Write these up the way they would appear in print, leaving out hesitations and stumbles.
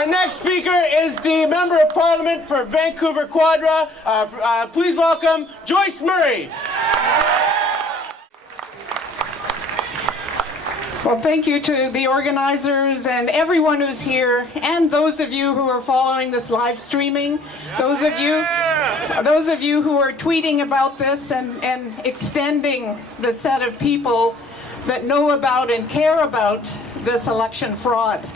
Our next speaker is the Member of Parliament for Vancouver Quadra. Please welcome Joyce Murray. Well, thank you to the organizers and everyone who's here, and those of you who are following this live streaming, those of you who are tweeting about this and extending the set of people that know about and care about this election fraud.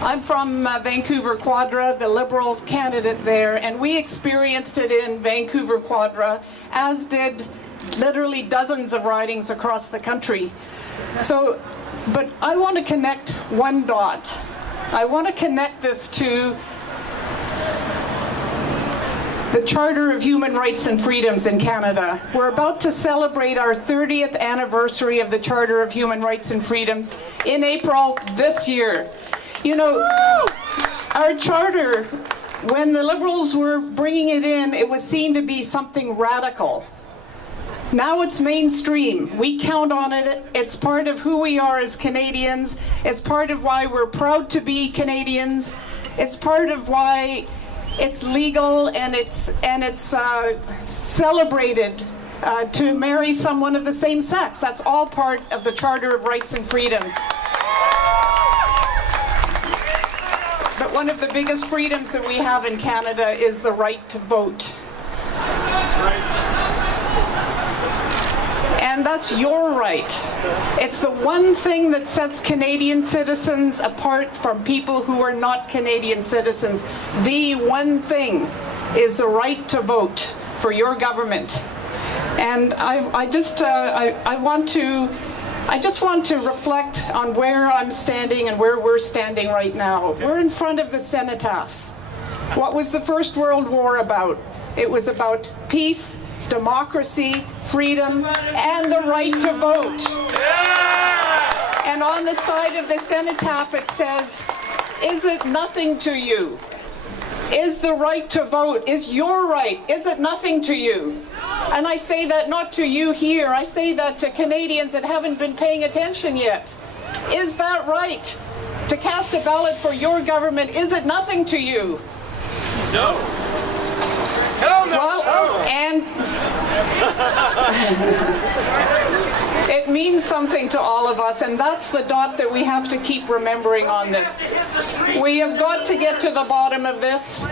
I'm from Vancouver Quadra, the Liberal candidate there, and we experienced it in Vancouver Quadra, as did literally dozens of ridings across the country. But I want to connect one dot. I want to connect this to the Charter of Human Rights and Freedoms in Canada. We're about to celebrate our 30th anniversary of the Charter of Human Rights and Freedoms in April this year. You know, our charter, when the Liberals were bringing it in, it was seen to be something radical. Now it's mainstream. We count on it. It's part of who we are as Canadians. It's part of why we're proud to be Canadians. It's part of why it's legal and it's celebrated to marry someone of the same sex. That's all part of the Charter of Rights and Freedoms. But one of the biggest freedoms that we have in Canada is the right to vote. That's right. And that's your right. It's the one thing that sets Canadian citizens apart from people who are not Canadian citizens. The one thing is the right to vote for your government. And I just want to reflect on where I'm standing and where we're standing right now. We're in front of the cenotaph. What was the First World War about? It was about peace, democracy, freedom, and the right to vote. And on the side of the cenotaph it says, is it nothing to you? Is the right to vote, is your right, is it nothing to you? And I say that not to you here, I say that to Canadians that haven't been paying attention yet. Is that right? To cast a ballot for your government, is it nothing to you? No. Hell no. Well, and it means something to all of us, and that's the dot that we have to keep remembering on this. We have got to get to the bottom of this,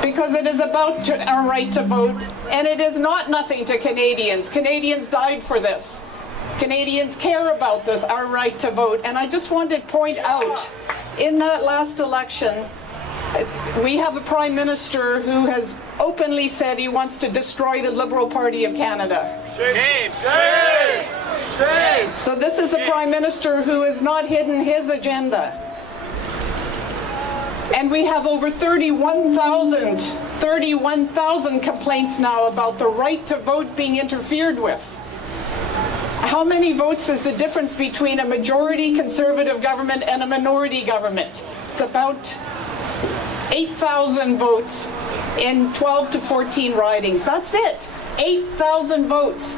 because it is about our right to vote, and it is not nothing to Canadians. Canadians died for this. Canadians care about this, our right to vote. And I just wanted to point out, in that last election, we have a Prime Minister who has openly said he wants to destroy the Liberal Party of Canada. Shame! Shame! Shame! So this is a Prime Minister who has not hidden his agenda. And we have over 31,000 complaints now about the right to vote being interfered with. How many votes is the difference between a majority Conservative government and a minority government? It's about 8,000 votes in 12 to 14 ridings. That's it. 8,000 votes.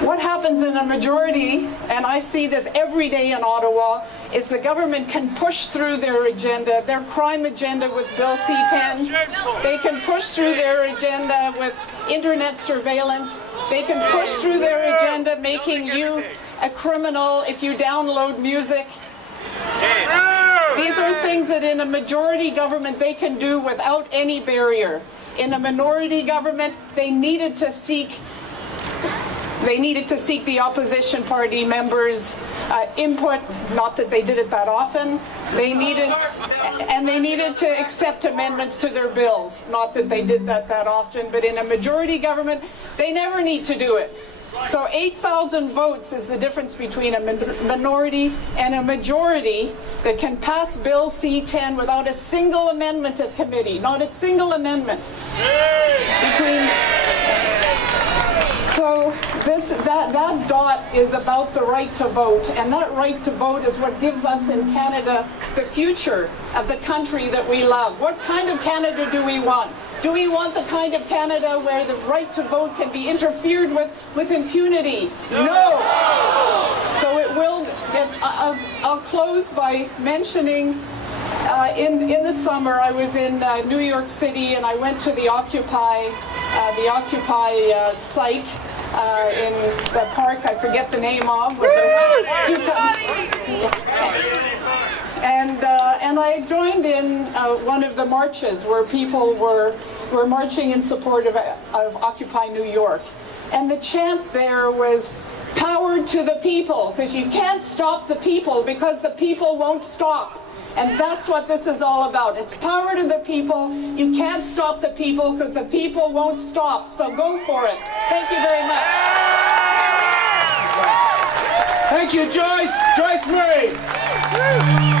What happens in a majority, and I see this every day in Ottawa, is the government can push through their agenda, their crime agenda with Bill C-10. They can push through their agenda with internet surveillance. They can push through their agenda making you a criminal if you download music. These are things that in a majority government they can do without any barrier. In a minority government, they needed to seek the opposition party members' input. Not that they did it that often. They needed to accept amendments to their bills. Not that they did that often. But in a majority government, they never need to do it. So 8,000 votes is the difference between a minority and a majority that can pass Bill C-10 without a single amendment at committee. Not a single amendment. So that dot is about the right to vote, and that right to vote is what gives us in Canada the future of the country that we love. What kind of Canada do we want? Do we want the kind of Canada where the right to vote can be interfered with impunity? No! So it will, I'll close by mentioning In the summer, I was in New York City, and I went to the Occupy site in the park. I forget the name of. And I joined in one of the marches where people were marching in support of Occupy New York, and the chant there was "Power to the people," because you can't stop the people because the people won't stop. And that's what this is all about. It's power to the people. You can't stop the people because the people won't stop. So go for it. Thank you very much. Thank you, Joyce. Joyce Murray.